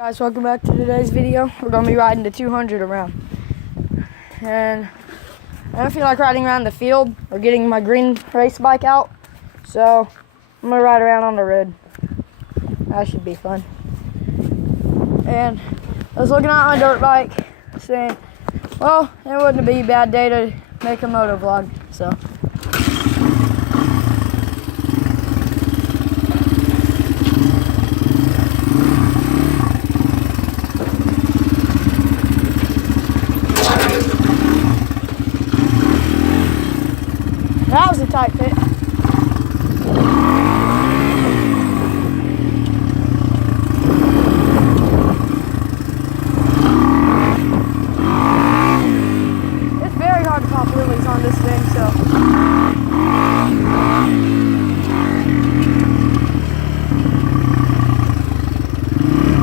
Guys, welcome back to today's video. We're going to be riding the 200 around. And I don't feel like riding around the field or getting my green race bike out. So I'm going to ride around on the road. That should be fun. And I was looking at my dirt bike saying, well, it wouldn't be a bad day to make a moto vlog. So that was a tight fit. It's very hard to pop wheelies on this thing, so.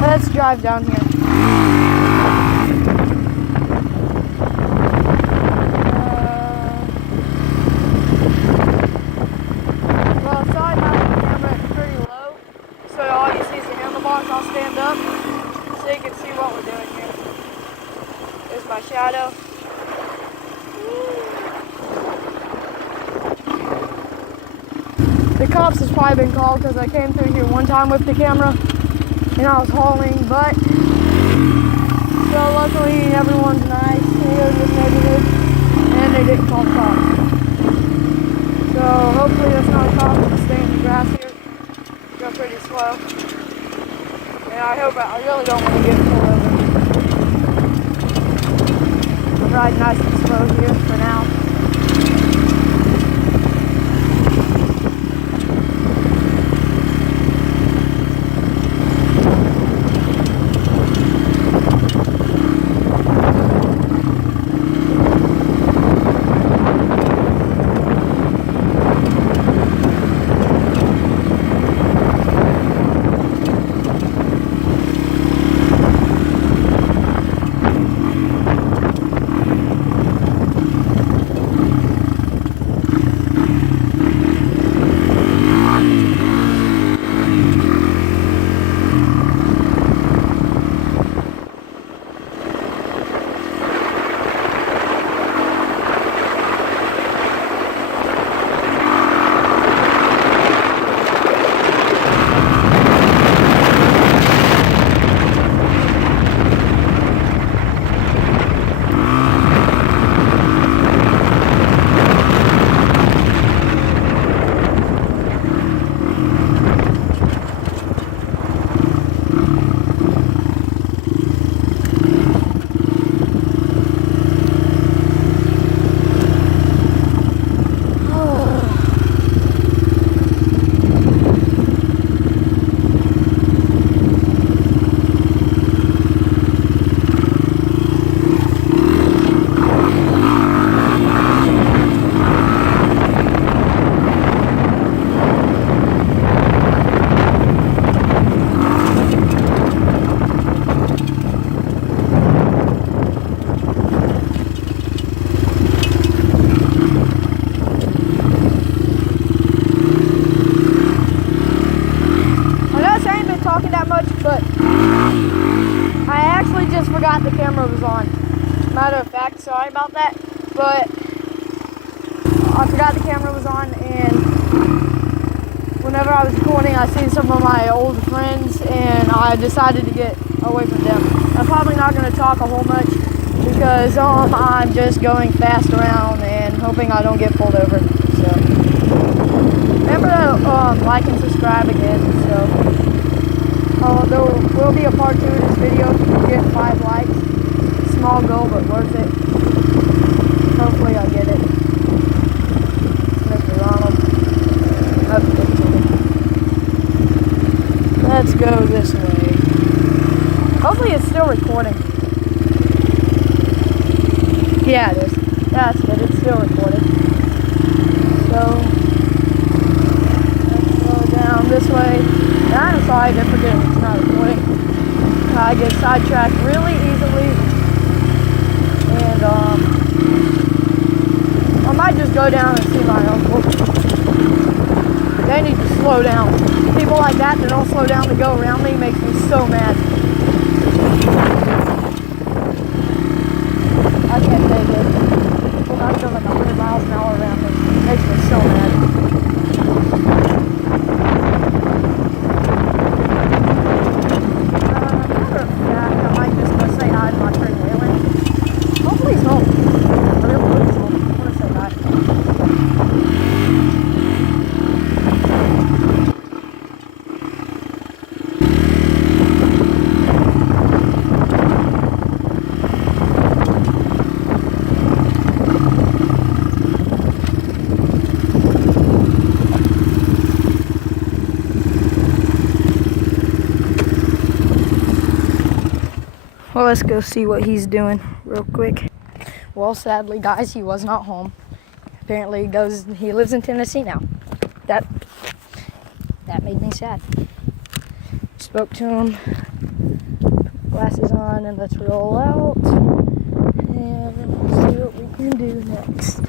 Let's drive down here. I'll stand up so you can see what we're doing here. There's my shadow. The cops has probably been called because I came through here one time with the camera and I was hauling butt. So luckily everyone's nice here in this neighborhood and they didn't call the cops. So hopefully that's not a cop. I'll stay in the grass here. Go pretty slow. And I really don't want to get pulled over. I'm riding nice and slow here for now. But I actually just forgot the camera was on. Matter of fact, sorry about that. But I forgot the camera was on, and whenever I was recording, I seen some of my old friends, and I decided to get away from them. I'm probably not going to talk a whole much because I'm just going fast around and hoping I don't get pulled over. So remember to like and subscribe again. So. There will be a part 2 of this video. We'll get 5 likes. Small goal, but worth it. Hopefully I get it. Mr. Ronald. Let's go this way. Hopefully it's still recording. Yeah, it is. That's good. It's still recording. So, let's go down this way. I'm sorry, I didn't forget it's not recording. I get sidetracked really easily. And I might just go down and see my uncle. They need to slow down. People like that don't slow down to go around me makes me so mad. Well, let's go see what he's doing real quick. Well, sadly, guys, he was not home. Apparently, he lives in Tennessee now. That made me sad. Spoke to him, put glasses on, and let's roll out. And see what we can do next.